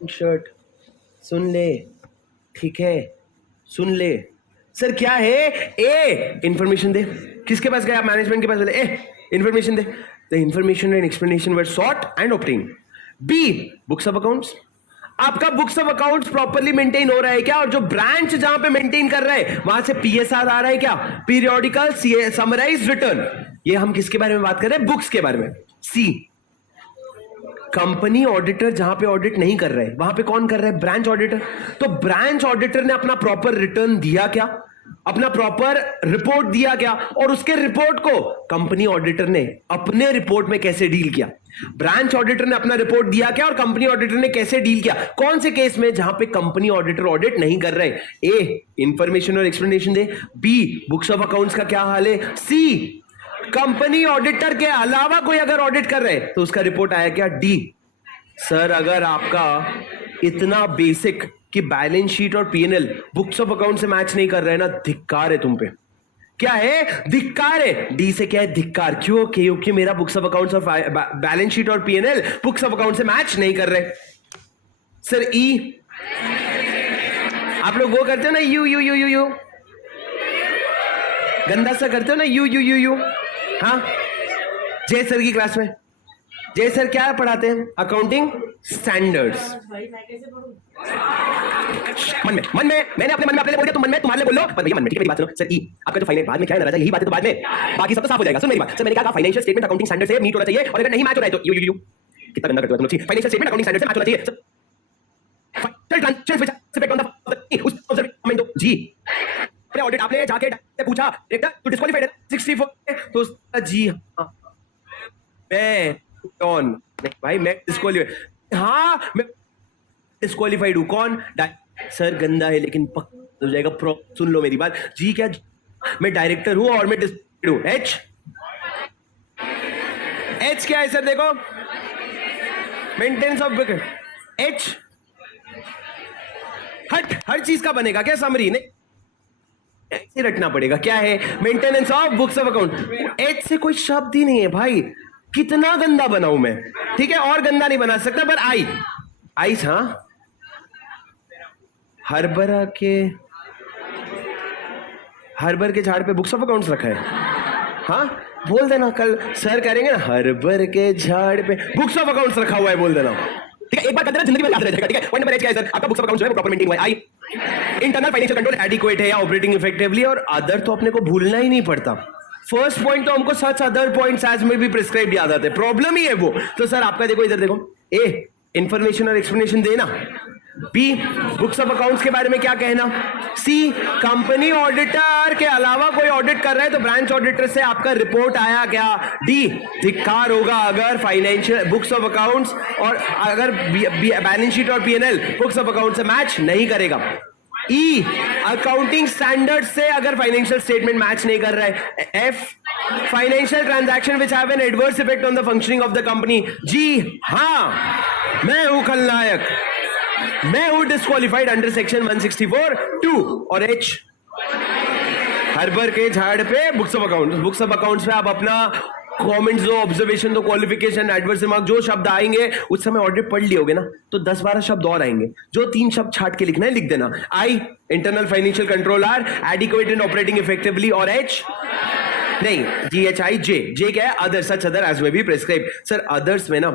Shirt सुन ले, ठीक है, सुन ले। सर क्या है? ए इंफॉर्मेशन दे। किसके पास गया? मैनेजमेंट के पास। बोले ए इंफॉर्मेशन दे। The information and explanation were sought and obtain. B books of accounts. आपका books of accounts properly maintain हो रहा है क्या? और जो ब्रांच जहां पे मेंटेन कर रहा है वहां से पीएसआर आ रहा है क्या? Periodical summarise return. ये हम किसके बारे में बात कर रहे हैं? बुक्स के बारे में। सी कंपनी ऑडिटर जहां पे ऑडिट नहीं कर रहे वहां पे कौन कर रहा है? Branch auditor. तो ब्रांच ऑडिटर ने अपना प्रॉपर रिटर्न दिया क्या? अपना प्रॉपर रिपोर्ट दिया क्या? और उसके रिपोर्ट को कंपनी ऑडिटर ने अपने रिपोर्ट में कैसे डील किया? ब्रांच ऑडिटर ने अपना रिपोर्ट दिया क्या और कंपनी ऑडिटर ने कैसे डील किया? कौन से केस में? जहां पे कंपनी ऑडिटर ऑडिट नहीं कर रहे। ए इंफॉर्मेशन और एक्सप्लेनेशन दे। बी बुक्स ऑफ अकाउंट्स का क्या हाल है? सी कंपनी ऑडिटर के अलावा कोई अगर ऑडिट कर रहे तो उसका रिपोर्ट आया क्या? डी सर अगर आपका इतना बेसिक कि बैलेंस शीट और पीएनएल बुक्स ऑफ अकाउंट से मैच नहीं कर रहे ना, धिक्कार है तुम पे। क्या है? धिक्कार है। डी से क्या है? धिक्कार। क्यों? क्योंकि मेरा बुक्स ऑफ अकाउंट्स और बैलेंस शीट और पीएनएल बुक्स ऑफ अकाउंट से मैच नहीं कर रहे। सर ई आप लोग वो करते हो ना, you you you you you, गंदा सा करते हो ना, यू यू यू यू। हाँ, जय सर की क्लास में जय सर क्या पढ़ाते हैं? Accounting standards. मन में मैंने अपने मन में अपने बोल दिया, तुम मन में तुम्हारे लिए बोल लो। पर भैया मन में, ठीक है मेरी बात सुनो। सर ई आपका जो फाइनेंस बाद में क्या है ना, यही बात है तो बाद में बाकी सब तो साफ हो जाएगा। सुन मेरी बात। सर मैंने कहा फाइनेंशियल स्टेटमेंट अकाउंटिंग स्टैंडर्ड से मीट होना चाहिए और अगर नहीं मैच हो रहा है तो यू यू यू कितना गंदा करते हो तुम लोग। फाइनेंशियल स्टेटमेंट अकाउंटिंग स्टैंडर्ड से मैच होना चाहिए। जी अपने ऑडिट आपने जाके पूछा तो डिस्क्वालीफाइड है 64 तो जी हाँ मैं कौन? नहीं भाई मैं डिस्क्वालीफाइड। हाँ मैं डिस्क्वालीफाइड हूं। कौन? सर गंदा है लेकिन पक्का हो जाएगा। सुन लो मेरी बात। जी क्या? मैं डायरेक्टर हूं और मैं डिस्क्वालीफाइड हूं। एच एच क्या है सर? देखो मेंटेनेंस ऑफ बुक। एच हर चीज का बनेगा क्या समरी? नहीं ऐसे रटना पड़ेगा। क्या है? Maintenance of books of account. H से कोई शब्द ही नहीं है भाई। कितना गंदा बनाऊं मैं? ठीक है और गंदा नहीं बना सकता। पर आई हाँ हरबर के झाड़ पे बुक्स ऑफ अकाउंट्स रखा है। हाँ बोल देना, कल सर करेंगे ना, हरबर के झाड़ पे बुक्स ऑफ अकाउंट्स रखा हुआ है, बोल देना। ठीक है एक बार कर देना, जिंदगी में याद रह जाएगा। ठीक है पॉइंट नंबर एच क्या है सर? आपका बुक्स ऑफ अकाउंट्स जो है वो प्रॉपर मेंटेन हुआ है। आई इंटरनल फाइनेंशियल कंट्रोल एडिक्वेट है या ऑपरेटिंग इफेक्टिवली। और अदर तो अपने को भूलना ही नहीं पड़ता। फर्स्ट पॉइंट तो हमको सच अदर पॉइंट्स एज में भी प्रिस्क्राइब याद आते हैं। प्रॉब्लम ही है वो। तो सर आपका देखो इधर देखो। ए इंफॉर्मेशन और एक्सप्लेनेशन देना। बी बुक्स ऑफ अकाउंट्स के बारे में क्या कहना? सी कंपनी ऑडिटर के अलावा कोई ऑडिट कर रहा है तो ब्रांच ऑडिटर से आपका रिपोर्ट आया क्या? डी धिक्कार होगा अगर फाइनेंशियल बुक्स ऑफ अकाउंट्स और अगर बैलेंस शीट और पीएनएल बुक्स ऑफ अकाउंट से मैच नहीं करेगा। ई अकाउंटिंग स्टैंडर्ड से अगर फाइनेंशियल स्टेटमेंट मैच नहीं कर रहा है। F financial transaction which have an adverse effect on the functioning of the company. जी हाँ मैं हूं खलनायक, मैं हूं डिस्क्वालिफाइड अंडर सेक्शन 164(2). और एच हरबर के झाड़ पे बुक्स ऑफ अकाउंट्स पे आप अपना कमेंट्स दो, ऑब्जर्वेशन दो, क्वालिफिकेशन, एडवर्स रिमार्क जो शब्द आएंगे उस समय ऑडिट पढ़ लियोगे ना तो 10-12 शब्द और आएंगे। जो 3 शब्द छाट के लिखना है लिख देना। I internal financial control are adequate and operating effectively. और एच नहीं GHI जे क्या है? अदर सच अदर एज में भी प्रिस्क्राइब। सर अदर्स में ना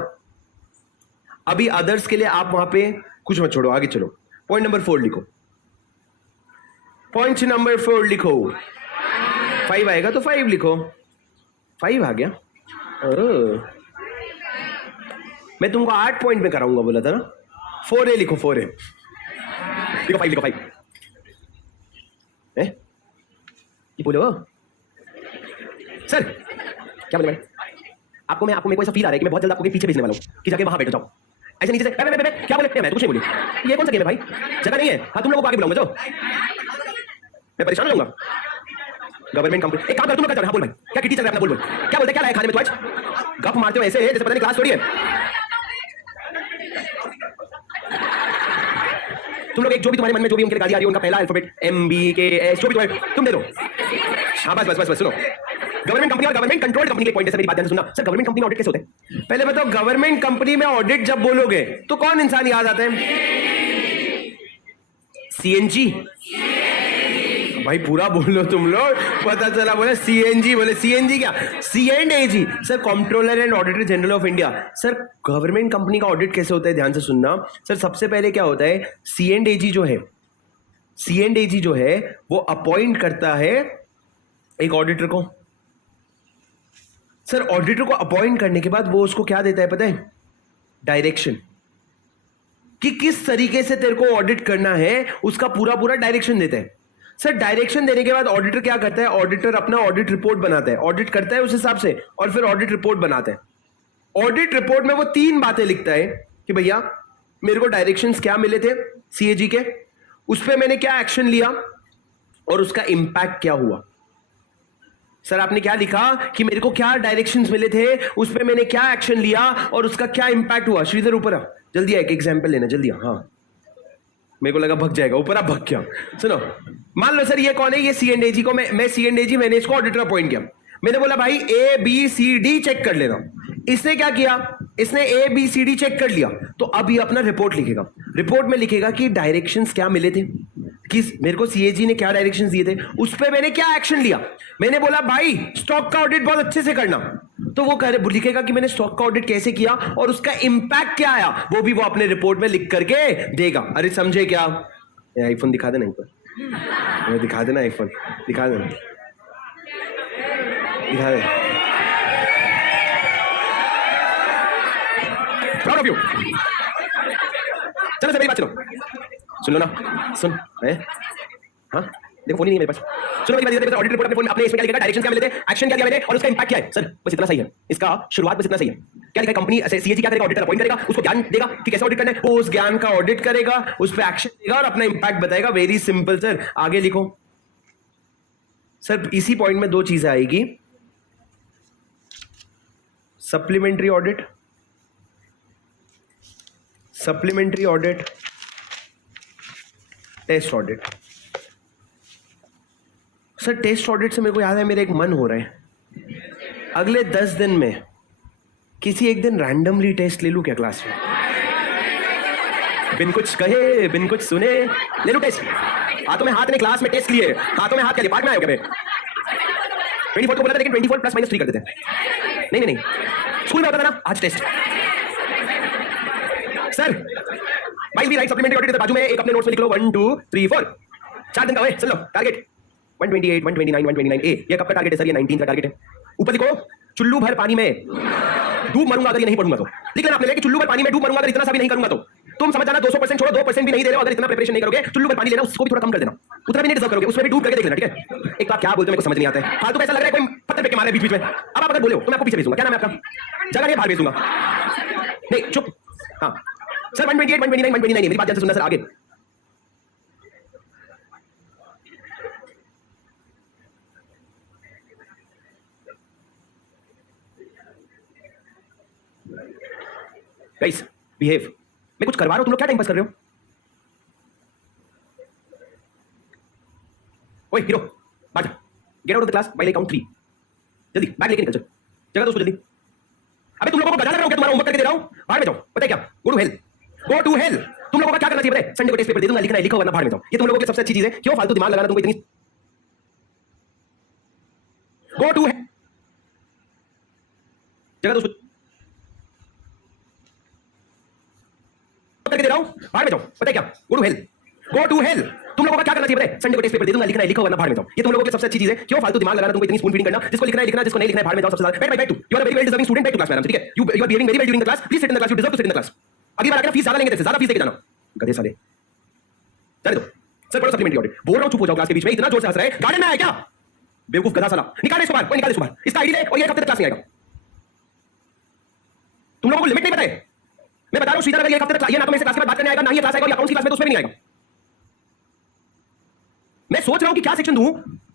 अभी अदर्स के लिए आप वहां पे कुछ मत छोड़ो, आगे चलो। पॉइंट नंबर 4 लिखो। पॉइंट नंबर 4 लिखो। 5 आएगा तो 5 लिखो। 5 आ गया। मैं तुमको 8 पॉइंट में कराऊंगा बोला था ना। 4A लिखो। 4A लिखो। 5 लिखो। 5 ये बोलो सर क्या बोले? आपको मेरे को ऐसा फील आ रहा है कि मैं बहुत जल्द आपको पीछे भेजने वाला हूं कि जाके वहां बैठो जाओ। ऐसे नीचे से क्या बोले? मैं कुछ नहीं बोली। ये कौन सा गेम है भाई? जगह नहीं है। हाँ तुम लोगों को आगे बुलाऊंगा जो मैं परेशान हो जाऊंगा। गवर्नमेंट कंपनी एक काम कर तुम लोग। हाँ बोल भाई क्या किटी चल रहा है अपना? बोल क्या बोलते? क्या लाया खाने में? तू आज गप मारते हो ऐसे है जैसे पता नहीं क्लास थोड़ी है। तुम लोग एक जो भी तुम्हारे मन में जो भी उनके गाड़ी आ रही है उनका पहला अल्फाबेट MBKS जो भी तुम्हें तुम दे दो। हाँ बस सुनो गवर्नमेंट कंपनी और गवर्नमेंट कंट्रोल्ड कंपनी के पॉइंट से मेरी बात ध्यान से सुनना। सर गवर्नमेंट कंपनी ऑडिट कैसे होते हैं? पहले बताओ, गवर्नमेंट कंपनी में ऑडिट जब बोलोगे तो कौन इंसान याद आता है? सीएनजी। भाई पूरा बोलो तुम लोग, पता चला बोले सीएनजी, बोले सीएनजी क्या? C and AG. Sir controller and auditor general of India. Sir government company का ऑडिट कैसे होता है, ध्यान से सुनना। सर सबसे पहले क्या होता है, सी एंड एजी जो है, सी एंड एजी जो है वो अपॉइंट करता है एक ऑडिटर को। सर ऑडिटर को अपॉइंट करने के बाद वो उसको क्या देता है पता है? डायरेक्शन, कि किस तरीके से तेरे को ऑडिट करना है, उसका पूरा पूरा डायरेक्शन देता है। सर डायरेक्शन देने के बाद ऑडिटर क्या करता है? ऑडिटर अपना ऑडिट रिपोर्ट बनाता है, ऑडिट करता है उस हिसाब से और फिर ऑडिट रिपोर्ट बनाता है। ऑडिट रिपोर्ट में वो 3 बातें लिखता है कि भैया मेरे को डायरेक्शंस क्या मिले थे सीएजी के, उस पर मैंने क्या एक्शन लिया और उसका इंपैक्ट क्या हुआ। सर आपने क्या लिखा कि मेरे को क्या डायरेक्शंस मिले थे, उस पर मैंने क्या एक्शन लिया और उसका क्या इंपैक्ट हुआ। श्रीधर ऊपर आ, जल्दी एक एग्जाम्पल लेना, जल्दी। हाँ मेरे को लगा भग जाएगा, ऊपर आप भग क्या। सुनो, मान लो सर ये कौन है, ये सी एंड एजी को मैं सी एंड एजी मैंने इसको ऑडिटर अपॉइंट किया। मैंने बोला भाई A B C D check कर लेना। इसने क्या किया, इसने A B C D check कर लिया, तो अब ये अपना रिपोर्ट लिखेगा। रिपोर्ट में लिखेगा कि डायरेक्शंस क्या मिले थे, कि मेरे को सीएजी ने क्या डायरेक्शंस दिए थे, उस पर मैंने क्या एक्शन लिया। मैंने बोला भाई स्टॉक का ऑडिट बहुत अच्छे से करना, तो वो लिखेगा कि मैंने स्टॉक का ऑडिट कैसे किया और उसका इंपैक्ट क्या आया, वो भी वो अपने रिपोर्ट में लिख करके देगा। अरे समझे क्या? आईफोन दिखा देना एक बार, दिखा देना आईफोन, दिखा देना, दिखा देना। Proud of you. चलो सर मेरी बात सुन लो ना, सुन है। हाँ देखो फोन ही नहीं मेरे पास। सुनो मेरी बात, ऑडिट रिपोर्ट अपने फोन अपने इसमें क्या लिखा, डायरेक्शन क्या मिले थे, एक्शन क्या दिया मैंने और उसका इंपैक्ट क्या है। सर बस इतना सही है, इसका शुरुआत बस इतना सही है। क्या लिखा, कंपनी सीएजी क्या करेगा, ऑडिटर अपॉइंट करेगा, उसको ज्ञान देगा कि कैसे ऑडिट करना है, वो उस ज्ञान का ऑडिट करेगा, उस पर एक्शन देगा और अपना इंपैक्ट बताएगा। वेरी सिंपल सर, आगे लिखो। सर इसी पॉइंट में 2 चीजें आएगी, supplementary audit, supplementary audit, test audit. Sir test audit से मेरे को याद है, मेरा एक मन हो रहा है अगले 10 दिन में किसी एक दिन रैंडमली टेस्ट ले लूं क्या क्लास में, बिन कुछ कहे बिन कुछ सुने ले लूं टेस्ट। हाथों में हाथ ने क्लास में टेस्ट लिए, हाथों में हाथ क्या पार्ट में आए क्या? 24 को बोला था लेकिन 24 +- 3 कर देते हैं। नहीं नहीं नहीं, स्कूल में होता था ना, आज टेस्ट। सर भाई भी राइट सप्लीमेंट्री ऑडिट, बाजू में एक अपने नोट्स में लिख लो 1 2 3 4, 4 दिन का है। चलो टारगेट 128 129 129 ए, ये कब का टारगेट है सर? ये 19 का टारगेट है। ऊपर लिखो चुल्लू भर पानी में डूब मरूंगा अगर ये नहीं पढ़ूंगा तो। लिख लेना आपने कि चुल्लू भर पानी में डूब मरूंगा अगर इतना सा भी नहीं करूंगा तो। तुम समझ जाना 200% छोड़ो, 2% भी नहीं दे रहे हो, अगर इतना प्रिपरेशन नहीं करोगे चुल्लू भर पानी लेना, उसको भी थोड़ा कम कर देना, उतना भी नहीं डिजर्व करोगे, उसमें भी डूब करके देख लेना, ठीक है? एक बात क्या बोलते हो मेरे को समझ नहीं आता है, फालतू पैसा लग रहा है, कोई पत्थर पे मारा है बीच बीच में। अब आप अगर बोले हो तो मैं आपको पीछे भेजूंगा, क्या नाम है आपका? जगह नहीं बाहर भेजूंगा। नहीं चुप। हाँ सर 128 129 129 मेरी बात ध्यान से सुनना सर। आगे गाइस बिहेव। मैं कुछ करवा रहा हूं, तुम लोग क्या टाइम पास कर रहे हो? ओए हीरो बाहर get out of the class by count 3। जल्दी बैग लेके निकल चल, जगह दोस्तों जल्दी। अबे तुम लोगों को गधा लग रहा हूं क्या? तुम्हारा होमवर्क करके दे रहा हूं, बाहर में जाओ। पता है क्या, go to hell, go to hell. तुम लोगों का क्या करना चाहिए पता है? संडे को टेस्ट पेपर दे दूंगा, लिखना है लिखो वरना बाहर में जाओ। ये तुम लोगों की सबसे अच्छी चीज है, क्यों फालतू दिमाग लगाना तुमको इतनी। गो टू हेल, जगह दोस्तों करके दे रहा हूं, बाहर में जाओ। पता है क्या, go to hell, go to hell. तुम लोगों का क्या करना चाहिए पता है? संडे को टेस्ट पेपर दे दूंगा, लिखना है लिखो वरना बाहर में जाओ। ये तुम लोगों की सबसे अच्छी चीज है, क्यों फालतू दिमाग लगाना तुमको इतनी स्पून फीडिंग करना। जिसको लिखना है लिखना, जिसको नहीं लिखना है बाहर में जाओ। सबसे ज्यादा बैठ टू, you are very well deserving student, back to class madam, ठीक है? You are behaving very well during the class, please sit in the class, you deserve to sit in the class. अगली बार आकर फीस ज्यादा लेंगे, तेरे से ज्यादा फीस देके जाना, गधे साले। चले दो सर, पढ़ो सप्लीमेंट्री ऑडिट। बोल रहा हूं चुप हो जाओ, क्लास के बीच में इतना जोर से हंस रहा है, गार्डन में आया क्या? बेवकूफ गधा साला, निकाल इसको बाहर, कोई निकाल इसको बाहर। इसका आईडी ले और ये हफ्ते तक क्लास नहीं आएगा। तुम लोगों को लिमिट नहीं पता है, मैं बता रहा हूं सीधा, अगर ये हफ्ते तक ये ना तो मेरे से क्लास के बाद बात करने आएगा, ना ही क्लास आएगा, और अकाउंट्स की क्लास में तो उसमें भी नहीं आएगा। मैं सोच रहा हूं कि क्या सेक्शन दूं,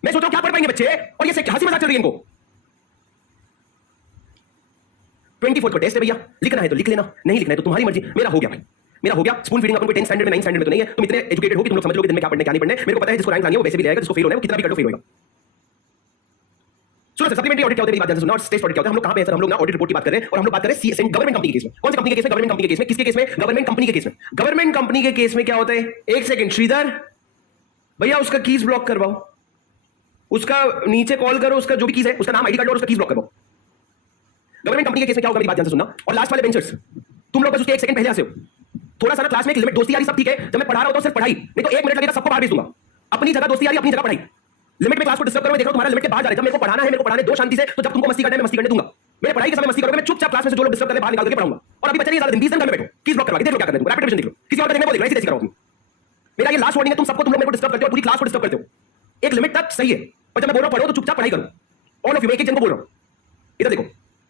मैं सोच रहा हूं क्या पढ़ पाएंगे बच्चे, और ये हंसी मजाक चल रही है इनको। 24 को टेस्ट है भैया, लिखना है तो लिख लेना, नहीं लिखना है तो तुम्हारी मर्जी। मेरा हो गया भाई, मेरा हो गया। स्पून फीडिंग अपन को 10 स्टैंडर्ड में 9 स्टैंडर्ड में तो नहीं है। तुम इतने एजुकेटेड हो कि तुम लोग समझ लोगे दिन में क्या पढ़ना क्या नहीं पढ़ना। मेरे को पता है जिसको रैंक लानी है वो वैसे भी ले आएगा, जिसको फेल होना है वो कितना भी कर दो फेल होगा। सुनो सर, सप्लीमेंट्री ऑडिट क्या होता है मेरी बात ध्यान से सुनना, और स्टेट ऑडिट क्या होता है। हम लोग कहां पे हैं सर? हम लोग ना ऑडिट रिपोर्ट की बात कर रहे हैं, और हम लोग बात कर रहे हैं गवर्नमेंट कंपनी के केस में। कौन सी कंपनी के केस में? गवर्नमेंट कंपनी के केस में। किसके केस में? गवर्नमेंट कंपनी के केस में। गवर्नमेंट कंपनी के केस में क्या होता है? एक सेकंड श्रीधर भैया, उसका कीज ब्लॉक करवाओ, उसका नीचे कॉल करो, उसका जो भी कीज है उसका नाम, आईडी कार्ड और उसका कीज ब्लॉक करवाओ। गवर्नमेंट कंपनी के केस में क्या होगा मेरी बात ध्यान से सुनना, और लास्ट वाले बेंचर्स तुम लोग बस उसके एक सेकंड पहले आ से हो। थोड़ा सा ना क्लास में एक लिमिट, दोस्ती यारी सब ठीक है, जब मैं पढ़ा रहा होता हूं सिर्फ पढ़ाई, नहीं तो 1 मिनट लगेगा सबको बाहर भेज दूंगा। अपनी जगह दोस्ती यारी, अपनी जगह पढ़ाई। लिमिट में क्लास को डिस्टर्ब करो, मैं देख रहा हूं तुम्हारा लिमिट के बाहर जा रहा है। जब मेरे को पढ़ाना है, मेरे को पढ़ाने दो शांति से, तो जब तुमको मस्ती करना है मैं मस्ती करने दूंगा। मेरे पढ़ाई के समय मस्ती करोगे, मैं चुपचाप क्लास में से जो लोग डिस्टर्ब करने बाहर निकाल करके पढ़ाऊंगा। और अभी बच्चे नहीं ज्यादा दिन 20 दिन घर में बैठो, कीज ब्लॉक करवा के देख लो क्या करने दो, रैपिड रिवीजन देख लो, किसी और का देखने को देख लो, ऐसे करो अपनी। मेरा ये लास्ट वार्निंग है, तुम सबको, तुम लोग मेरे को डिस्टर्ब करते हो, पूरी क्लास को डिस्टर्ब करते हो। एक लिमिट तक सही है, पर जब मैं बोल रहा हूं पढ़ो तो चुपचाप पढ़ाई करो। ऑल ऑफ यू, एक एक जन को बोल रहा हूं। इधर देखो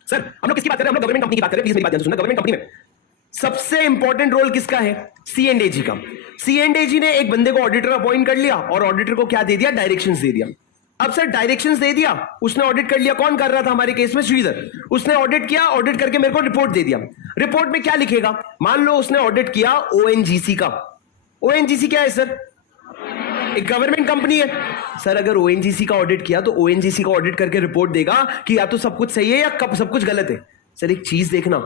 सर, हम लोग किसकी बात कर रहे हैं? हम लोग गवर्नमेंट कंपनी की बात कर रहे हैं। प्लीज मेरी बात ध्यान से सुनना। गवर्नमेंट कंपनी में सबसे इंपॉर्टेंट रोल किसका है? C&AG का। C&AG ने एक बंदे को ऑडिटर अपॉइंट कर लिया, और ऑडिटर को क्या दे दिया? डायरेक्शंस दे दिया। अब सर डायरेक्शंस दे दिया, उसने ऑडिट कर लिया। कौन कर रहा था हमारे केस में? श्रीधर। उसने ऑडिट किया, ऑडिट करके मेरे को रिपोर्ट दे दिया। रिपोर्ट में क्या लिखेगा? मान लो उसने ऑडिट किया ONGC का। ONGC क्या है सर? एक गवर्नमेंट कंपनी है। सर अगर ONGC का ऑडिट किया तो ONGC का ऑडिट करके रिपोर्ट देगा कि या तो सब कुछ सही है या कब सब कुछ गलत है। सर एक चीज देखना,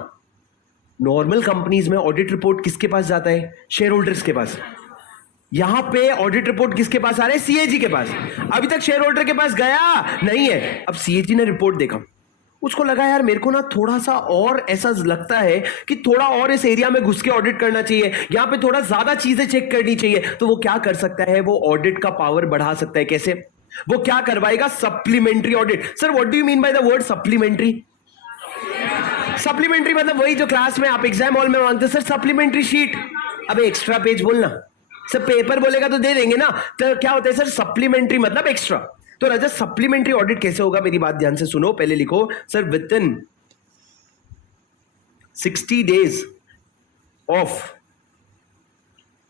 नॉर्मल कंपनीज में ऑडिट रिपोर्ट किसके पास जाता है? शेयर होल्डर्स के पास। यहां पे ऑडिट रिपोर्ट किसके पास आ रहा है? CAG के पास। अभी तक शेयर होल्डर के पास गया नहीं है। अब CAG ने रिपोर्ट देखा, उसको लगा यार मेरे को ना थोड़ा सा और ऐसा लगता है कि थोड़ा और इस एरिया में घुस के ऑडिट करना चाहिए, यहां पे थोड़ा ज्यादा चीजें चेक करनी चाहिए। तो वो क्या कर सकता है? वो ऑडिट का पावर बढ़ा सकता है। कैसे? वो क्या करवाएगा? Supplementary audit. Sir what do you mean by the word supplementary? Supplementary मतलब वही जो क्लास में आप एग्जाम हॉल में मांगते सर, सप्लीमेंट्री शीट। अब एक्स्ट्रा पेज बोलना सर, पेपर बोलेगा तो दे देंगे ना। तो क्या होता है सर? सप्लीमेंट्री मतलब एक्स्ट्रा। तो रजत सप्लीमेंट्री ऑडिट कैसे होगा? मेरी बात ध्यान से सुनो, पहले लिखो sir, with in 60 days of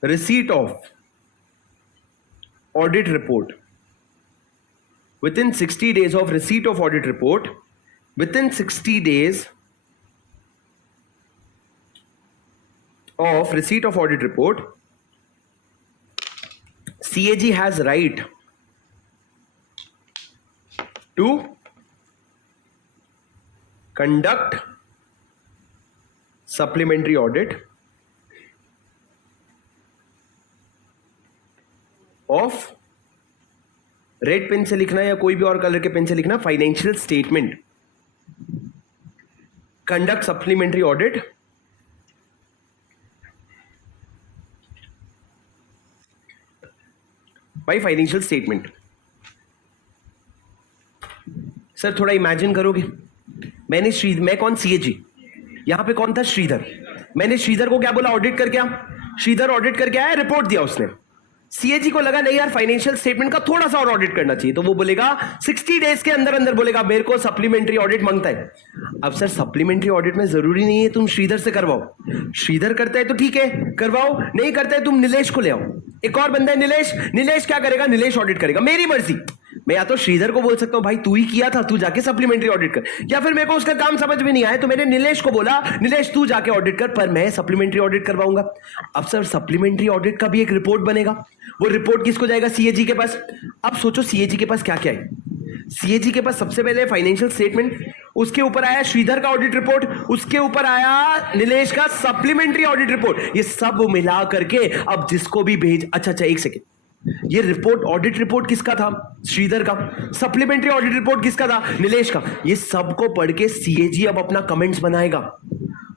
receipt of audit report, with in 60 days of receipt of audit report, with in 60 days of receipt of audit report, CAG has right to conduct supplementary audit of, red pen से लिखना या कोई भी और colour के pen से लिखना, financial statement, conduct supplementary audit by financial statement. Sir थोड़ा इमेजिन करोगे, मैं कौन? CAG। यहां पे कौन था? श्रीधर। मैंने श्रीधर को क्या बोला? ऑडिट करके आ। श्रीधर ऑडिट करके आया, रिपोर्ट दिया उसने। CAG को लगा नहीं यार फाइनेंशियल स्टेटमेंट का थोड़ा सा और ऑडिट करना चाहिए, तो वो बोलेगा 60 days के अंदर अंदर बोलेगा मेरे को सप्लीमेंट्री ऑडिट मांगता है। अब सर सप्लीमेंट्री ऑडिट में जरूरी नहीं है तुम श्रीधर से करवाओ, श्रीधर करता है तो ठीक है करवाओ, नहीं करता है तुम नीलेश को ले आओ। एक और बंदा है नीलेश। नीलेश क्या करेगा? नीलेश ऑडिट करेगा, मेरी मर्जी। मैं या तो श्रीधर को बोल सकता हूं भाई तू ही किया था, तू जाके सप्लीमेंट्री ऑडिट कर, या फिर मेरे को उसका काम समझ में नहीं आया तो मैंने नीलेश को बोला नीलेश तू जाके ऑडिट कर, पर मैं सप्लीमेंट्री ऑडिट करवाऊंगा। अब सर सप्लीमेंट्री ऑडिट का भी एक रिपोर्ट बनेगा, वो रिपोर्ट किसको जाएगा? CAG के पास। अब सोचो CAG के पास क्या क्या है? CAG के पास सबसे पहले फाइनेंशियल स्टेटमेंट, उसके ऊपर आया श्रीधर का ऑडिट रिपोर्ट, उसके ऊपर आया नीलेश का सप्लीमेंट्री ऑडिट रिपोर्ट। ये सब मिला करके अब जिसको भी भेज, अच्छा एक सेकेंड, ये रिपोर्ट ऑडिट रिपोर्ट किसका था? श्रीधर का। सप्लीमेंट्री ऑडिट रिपोर्ट किसका था? नीलेश का। ये सबको पढ़ के CAG अब अपना कमेंट्स बनाएगा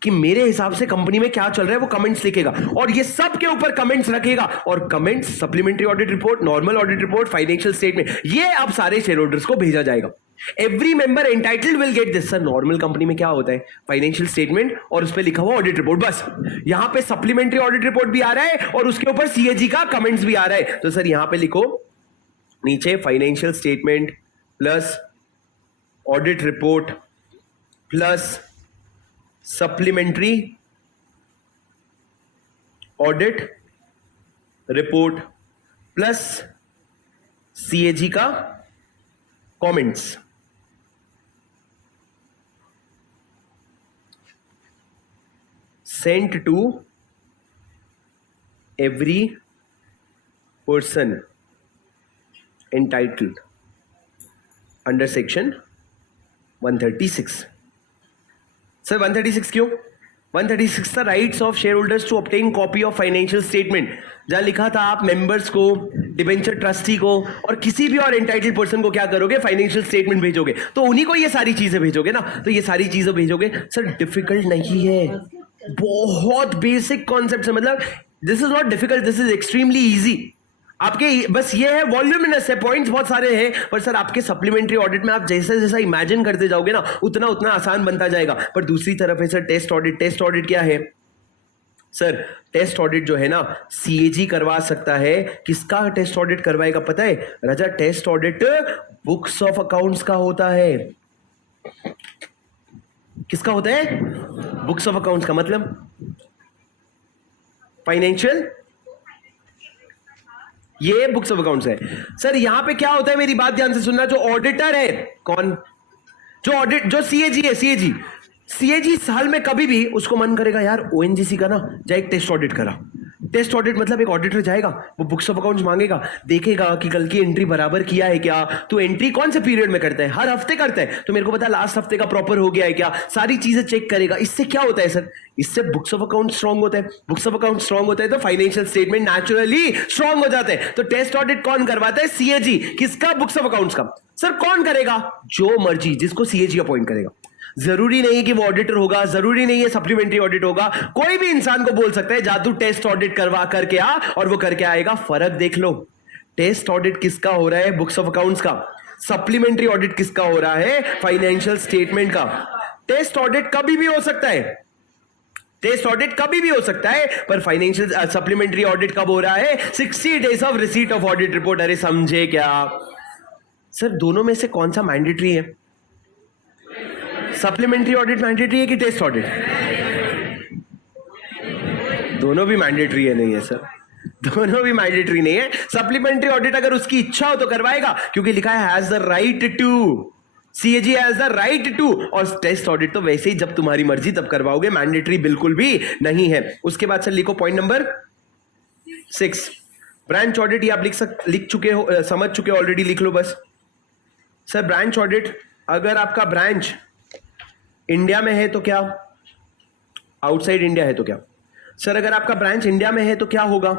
कि मेरे हिसाब से कंपनी में क्या चल रहा है, वो कमेंट्स लिखेगा और ये सब के ऊपर कमेंट्स रखेगा। और comments supplementary audit report, normal audit report, financial statement, ये अब सारे शेयर होल्डर्स को भेजा जाएगा। Every member entitled will get this. Sir normal company में क्या होता है? फाइनेंशियल स्टेटमेंट और उस पर लिखा हुआ ऑडिट रिपोर्ट, बस। यहां पे सप्लीमेंट्री ऑडिट रिपोर्ट भी आ रहा है और उसके ऊपर CAG का कमेंट्स भी आ रहा है। तो सर यहां पे लिखो नीचे financial statement plus audit report plus supplementary audit report plus CAG का comments. sent to every person entitled under section 136. Sir 136 क्यों? 136 था rights of share holders to obtain copy of financial statement, जहां लिखा था आप मेंबर्स को, debenture trustee को और किसी भी और एंटाइटल्ड पर्सन को क्या करोगे, फाइनेंशियल स्टेटमेंट भेजोगे, तो उन्हीं को ये सारी चीजें भेजोगे ना, तो ये सारी चीजें भेजोगे। सर डिफिकल्ट नहीं है, बहुत बेसिक कॉन्सेप्ट है, मतलब this is not difficult, this is extremely easy. आपके बस ये है वॉल्यूमिनस है, पॉइंट्स बहुत सारे हैं, पर सर आपके सप्लीमेंट्री ऑडिट में आप जैसा जैसा इमेजिन करते जाओगे ना उतना उतना आसान बनता जाएगा। पर दूसरी तरफ है sir test audit. Test audit क्या है सर? टेस्ट ऑडिट जो है ना सीएजी करवा सकता है। किसका टेस्ट ऑडिट करवाएगा पता है राजा? Test audit books of accounts का होता है। किसका होता है? बुक्स ऑफ अकाउंट्स का, मतलब फाइनेंशियल, ये बुक्स ऑफ अकाउंट्स है। सर यहां पे क्या होता है, मेरी बात ध्यान से सुनना, जो ऑडिटर है, कौन? जो ऑडिट, जो सीएजी है, सीएजी साल में कभी भी उसको मन करेगा यार ओएनजीसी का ना जाए एक टेस्ट ऑडिट करा। टेस्ट ऑडिट मतलब एक ऑडिटर जाएगा, वो बुक्स ऑफ अकाउंट्स मांगेगा, देखेगा कि कल की एंट्री बराबर किया है क्या, तो एंट्री कौन से पीरियड में करता है, हर हफ्ते करता है, तो मेरे को पता लास्ट हफ्ते का प्रॉपर हो गया है क्या, सारी चीजें चेक करेगा। इससे क्या होता है सर? इससे बुक्स ऑफ अकाउंट स्ट्रांग होता है। बुक्स ऑफ अकाउंट स्ट्रांग होता है तो फाइनेंशियल स्टेटमेंट नेचुरली स्ट्रांग हो जाते हैं। तो टेस्ट ऑडिट कौन करवाता है? सीएजी। किसका? बुक्स ऑफ अकाउंट्स का। सर कौन करेगा? जो मर्जी, जिसको सीएजी अपॉइंट करेगा। जरूरी नहीं है कि वो ऑडिटर होगा, जरूरी नहीं है सप्लीमेंट्री ऑडिट होगा, कोई भी इंसान को बोल सकता है जा तू टेस्ट ऑडिट करवा करके आ, और वो करके आएगा। फर्क देख लो, टेस्ट ऑडिट किसका हो रहा है? बुक्स ऑफ अकाउंट्स का। सप्लीमेंट्री ऑडिट किसका हो रहा है? फाइनेंशियल स्टेटमेंट का। टेस्ट ऑडिट कभी भी हो सकता है, टेस्ट ऑडिट कभी भी हो सकता है, पर फाइनेंशियल सप्लीमेंट्री ऑडिट कब हो रहा है? 60 days of receipt of audit report. अरे समझे क्या सर? दोनों में से कौन सा मैंडेटरी है? सप्लीमेंट्री ऑडिट मैंडेटरी है कि टेस्ट ऑडिट? दोनों भी मैंडेटरी है। नहीं है सर, दोनों भी मैंडेटरी नहीं है। सप्लीमेंट्री ऑडिट अगर उसकी इच्छा हो तो करवाएगा, क्योंकि लिखा है has the right to, CAG has the right to. और टेस्ट ऑडिट तो वैसे ही जब तुम्हारी मर्जी तब करवाओगे, मैंडेटरी बिल्कुल भी नहीं है। उसके बाद सर लिखो पॉइंट नंबर 6, ब्रांच ऑडिट। ये आप लिख चुके हो, समझ चुके हो ऑलरेडी, लिख लो बस। सर ब्रांच ऑडिट, अगर आपका ब्रांच इंडिया में है तो क्या, आउटसाइड इंडिया है तो क्या? सर अगर आपका ब्रांच इंडिया में है तो क्या होगा?